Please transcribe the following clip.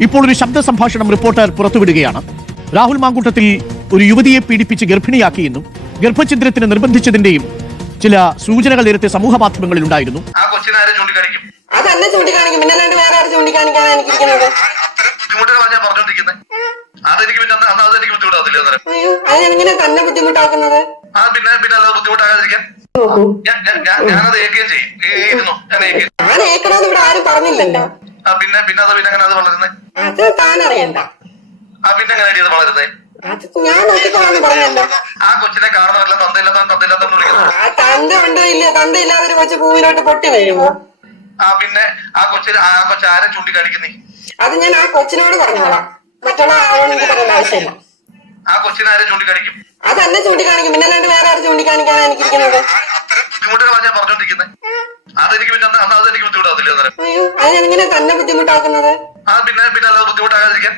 ഇപ്പോൾ ഒരു ശബ്ദ സംഭാഷണം റിപ്പോർട്ടർ പുറത്തുവിടുകയാണ്. രാഹുൽ മാങ്കൂട്ടത്തിൽ ഒരു യുവതിയെ പീഡിപ്പിച്ച് ഗർഭിണിയാക്കിയെന്നും ഗർഭഛിദ്രത്തിന് നിർബന്ധിച്ചതിന്റെയും ചില സൂചനകൾ നേരത്തെ സമൂഹ മാധ്യമങ്ങളിൽ ഉണ്ടായിരുന്നു. ആ കൊച്ചിനെ ആരെ ചൂണ്ടിക്കാണിക്കും? അതന്നെ ചൂണ്ടിക്കാണിക്കും. പിന്നെ അല്ലാണ്ട് വേറെ ആര് ചൂണ്ടിക്കാണിക്കാനാണ് എനിക്കിരിക്കുന്നത് ആ- അത്തരം ബുദ്ധിമുട്ടുകളാണ് ഞാൻ പറഞ്ഞോണ്ടിരിക്കുന്നത് അതെനിക്ക് പിന്നെ അന്ന് അന്ന് അതെനിക്ക് ബുദ്ധിമുട്ടാകത്തില്ല അന്നേരം. അയ്യോ അത് എങ്ങനെ തന്നെ ബുദ്ധിമുട്ടാക്കുന്നത്? ആ പിന്നെ പിന്നെ അല്ലാതെ ബുദ്ധിമുട്ടാകാതിരിക്കാൻ. നോക്കൂ. ഞാൻ ഞാൻ- ഞാൻ- ഞാനത് ഏക്കുകയും ചെയ്യും. ഏയിരുന്നു ഞാൻ ചെയ്യും. ഞാൻ ഏക്കണമെന്ന് ഇവിടെ ആരും പറഞ്ഞില്ലല്ലോ. ആ പിന്നെ പിന്നെ അത് പിന്നെ അങ്ങനെ അത് വളരുന്നത് അത് താൻ അറിയണ്ട ആ പിന്നെ അങ്ങനെ അത് വളരുന്നത് അത് ഞാൻ നോക്കിക്കോളാന്ന് പറഞ്ഞല്ലോ. ആ കൊച്ചിനെ കാണുന്നവരെല്ലാം തന്തയില്ലാത്തവൻ തന്തയില്ലാത്തവൻ വിളിക്കുന്നത് ആ തന്ത ഉണ്ടോ ഇല്ല തന്ത കൊച്ചു ഭൂമിയിലോട്ട് പൊട്ടി വീഴുമോ ആ പിന്നെ ആ കൊച്ചിന് ആ കൊച്ചു ആരെ ചൂണ്ടിക്കാണിക്കുന്നേ? അത് ഞാൻ ആ കൊച്ചിനോട് പറഞ്ഞോളാം. മറ്റുള്ള ആളോട് എനിക്ക് പറയേണ്ട ആവശ്യമില്ല. ആ കൊച്ചിനെ ആരെ ചൂണ്ടിക്കാണിക്കും? അത് എന്നെ ചൂണ്ടിക്കാണിക്കും. പിന്നെ അല്ലാണ്ട് വേറെ ആരും ചൂണ്ടിക്കാണിക്കാനാണ് എനിക്കിരിക്കുന്നത്? ആ- അത്തരം ബുദ്ധിമുട്ടുകളാണ് ഞാൻ പറഞ്ഞോണ്ടിരിക്കുന്നത് അതെനിക്ക് പിന്നെ അന്ന് അന്ന് അതെനിക്ക് ബുദ്ധിമുട്ടാകത്തില്ല അയ്യോ അത് എങ്ങനെ തന്നെ ബുദ്ധിമുട്ടാക്കുന്നത്? ആ പിന്നെ പിന്നെ അല്ലാതെ ബുദ്ധിമുട്ടാകാതിരിക്കാൻ.